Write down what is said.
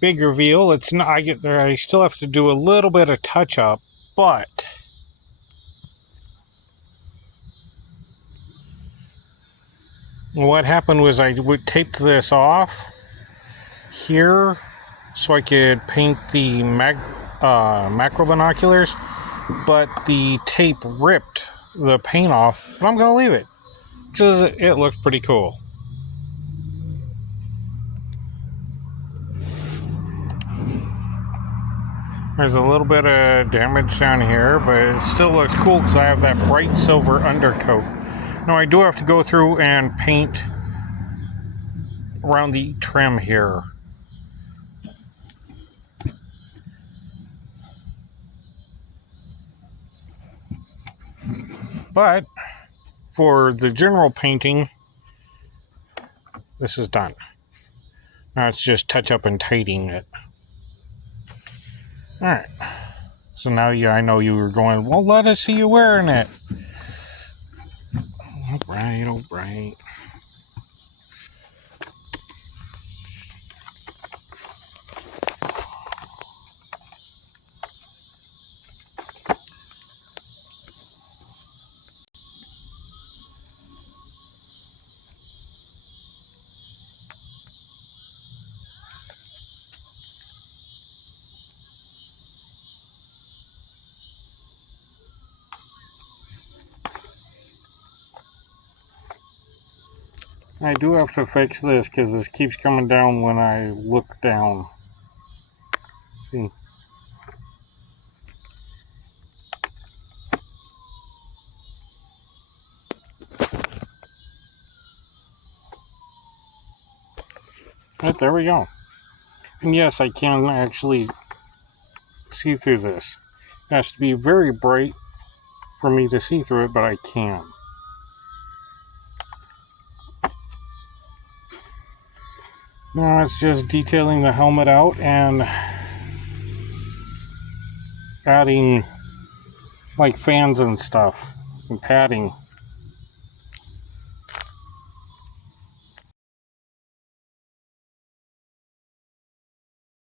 big reveal. It's not. I get there. I still have to do a little bit of touch up, but what happened was I taped this off here so I could paint the macro binoculars, but the tape ripped the paint off. But I'm gonna leave it because it looks pretty cool. There's a little bit of damage down here, but it still looks cool because I have that bright silver undercoat. Now I do have to go through and paint around the trim here. But for the general painting, this is done. Now it's just touch up and tidying it. Alright. So now I know you were going, well, let us see you wearing it. Alright, alright. I do have to fix this because this keeps coming down when I look down. See? Right, there we go. And yes, I can actually see through this. It has to be very bright for me to see through it, but I can. Now it's just detailing the helmet out and adding like fans and stuff and padding.